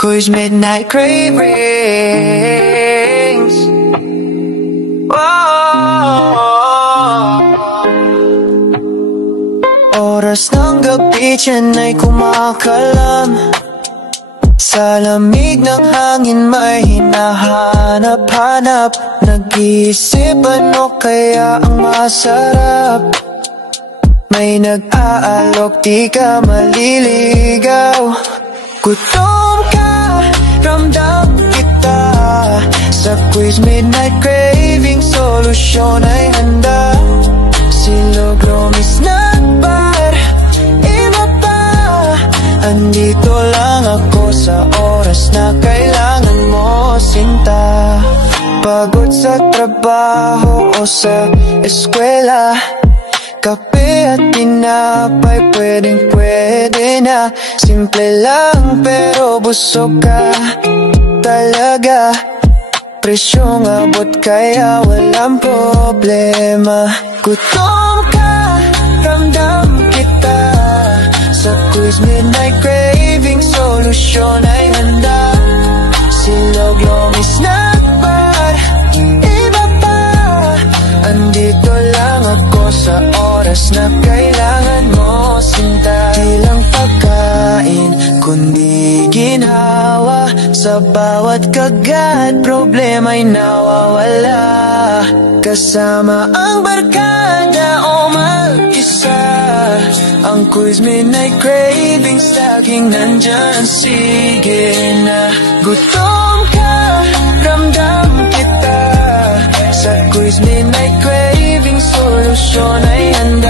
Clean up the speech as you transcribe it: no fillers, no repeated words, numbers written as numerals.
Quiz Midnight Cravings. Oras ng gabi dyan ay kumakalam. Sa lamig ng hangin may hinahanap-hanap. Nag-iisip ano kaya ang masarap. May nag-aalok, di ka maliligaw. Gutom ka, ramdam kita. Sa Quiz Midnight Craving, solusyon ay handa. Silog, Romy, snack bar, iba pa. Andito lang ako sa oras na kailangan mo, sinta. Pagod sa trabaho o sa eskwela, kape at tinapay, pwedeng-pwede na. Simple lang pero busog ka talaga. Presyong abot kaya walang problema. Gutom ka, ramdam kita. Sa Quiz Midnight Craving, solusyon ay handa. Silog, Romy, snack bar, iba pa. Andito lang ako sa oras na kailangan mo, sinta. Di lang pagkain, kundi ginhawa. Sa bawat kagat, problema'y nawawala. Kasama ang barkada o mag-isa, ang Quiz Midnight Cravings laging nandyan. Sige na, gutom ka, ramdam kita. Sa Quiz Midnight Cravings, solusyon ay handa.